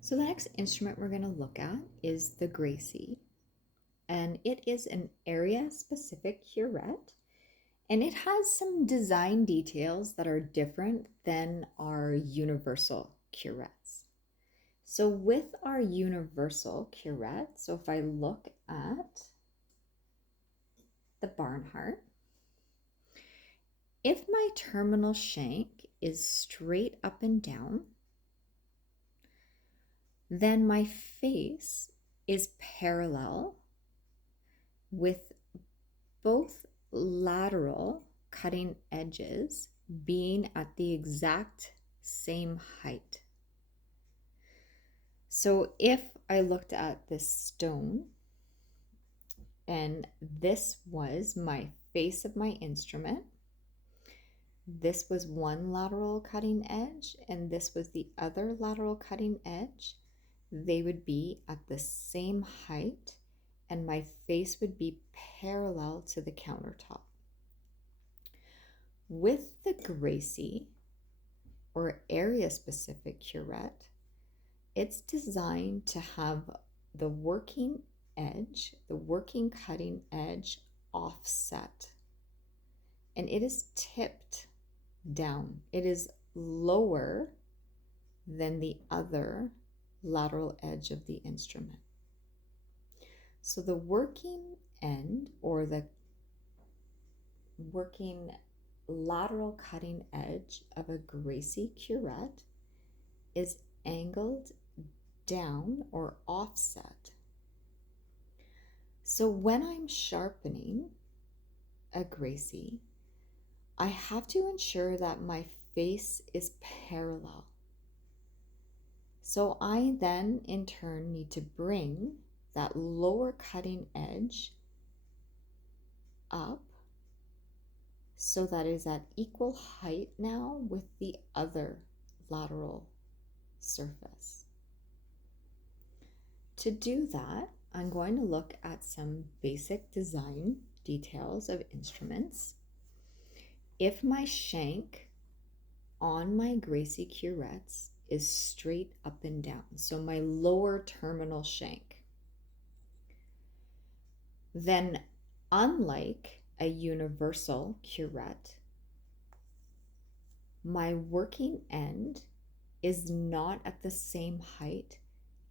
So the next instrument we're going to look at is the Gracy, and it is an area-specific curette, and it has some design details that are different than our universal curettes. So with our universal curette, so if I look at the Barnhart, if my terminal shank is straight up and down, then my face is parallel with both lateral cutting edges being at the exact same height. So if I looked at this stone and this was my face of my instrument, this was one lateral cutting edge and this was the other lateral cutting edge, they would be at the same height and my face would be parallel to the countertop. With the Gracy, or area-specific curette, it's designed to have the working edge, the working cutting edge offset, and it is tipped down. It is lower than the other lateral edge of the instrument. So the working end, or the working lateral cutting edge of a Gracy curette, is angled down or offset. So when I'm sharpening a Gracy, I have to ensure that my face is parallel. So I then in turn need to bring that lower cutting edge up so that is at equal height now with the other lateral surface. To do that, I'm going to look at some basic design details of instruments. If my shank on my Gracy curettes is straight up and down, so my lower terminal shank, then unlike a universal curette, my working end is not at the same height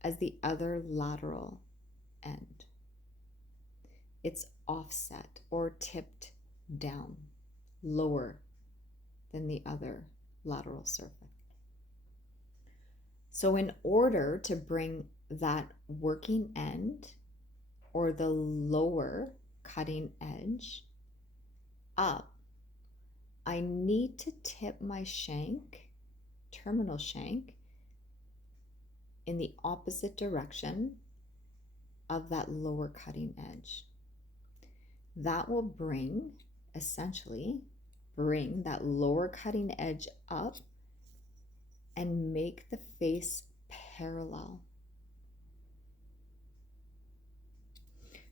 as the other lateral end. It's offset or tipped down, lower than the other lateral surface. So in order to bring that working end or the lower cutting edge up, I need to tip my shank, terminal shank, in the opposite direction of that lower cutting edge. That will essentially bring that lower cutting edge up and make the face parallel.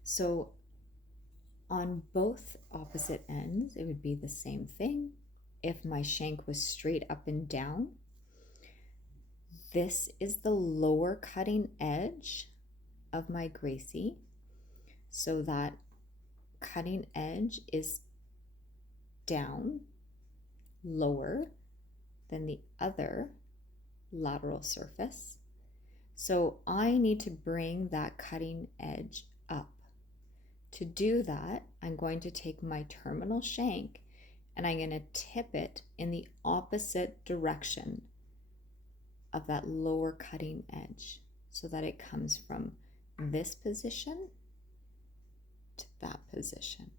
So on both opposite ends, it would be the same thing. If my shank was straight up and down, this is the lower cutting edge of my Gracy. So that cutting edge is down, lower than the other lateral surface. So I need to bring that cutting edge up. To do that, I'm going to take my terminal shank and I'm going to tip it in the opposite direction of that lower cutting edge so that it comes from this position to that position.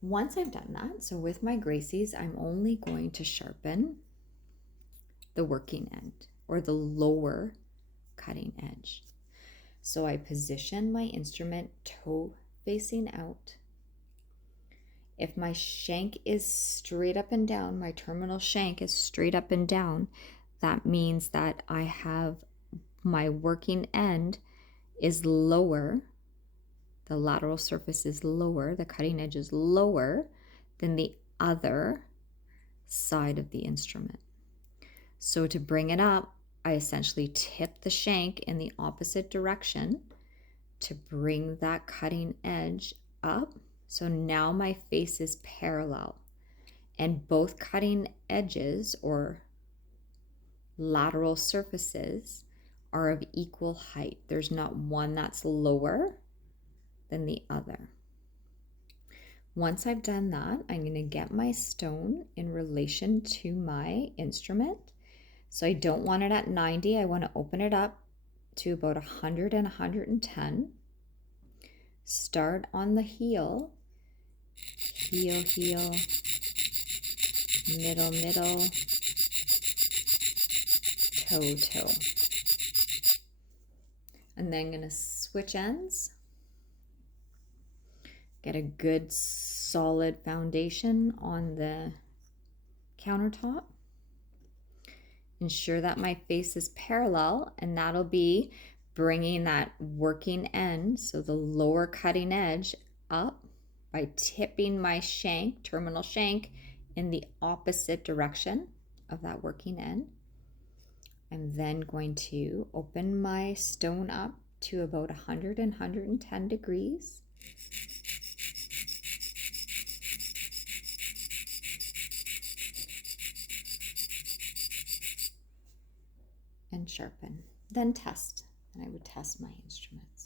Once I've done that, so with my Gracies, I'm only going to sharpen the working end or the lower cutting edge. So I position my instrument toe facing out. If my shank is straight up and down, my terminal shank is straight up and down, that means that I have my working end is lower, the lateral surface is lower, the cutting edge is lower than the other side of the instrument. So to bring it up, I essentially tip the shank in the opposite direction to bring that cutting edge up. So now my face is parallel, and both cutting edges or lateral surfaces are of equal height. There's not one that's lower than the other. Once I've done that, I'm going to get my stone in relation to my instrument. So I don't want it at 90. I want to open it up to about 100 and 110. Start on the heel, heel, heel, middle, middle, toe, toe. And then I'm going to switch ends. Get a good solid foundation on the countertop. Ensure that my face is parallel, and that'll be bringing that working end, so the lower cutting edge, up by tipping my shank, terminal shank, in the opposite direction of that working end. I'm then going to open my stone up to about 100 and 110 degrees. And sharpen, then test. And I would test my instruments.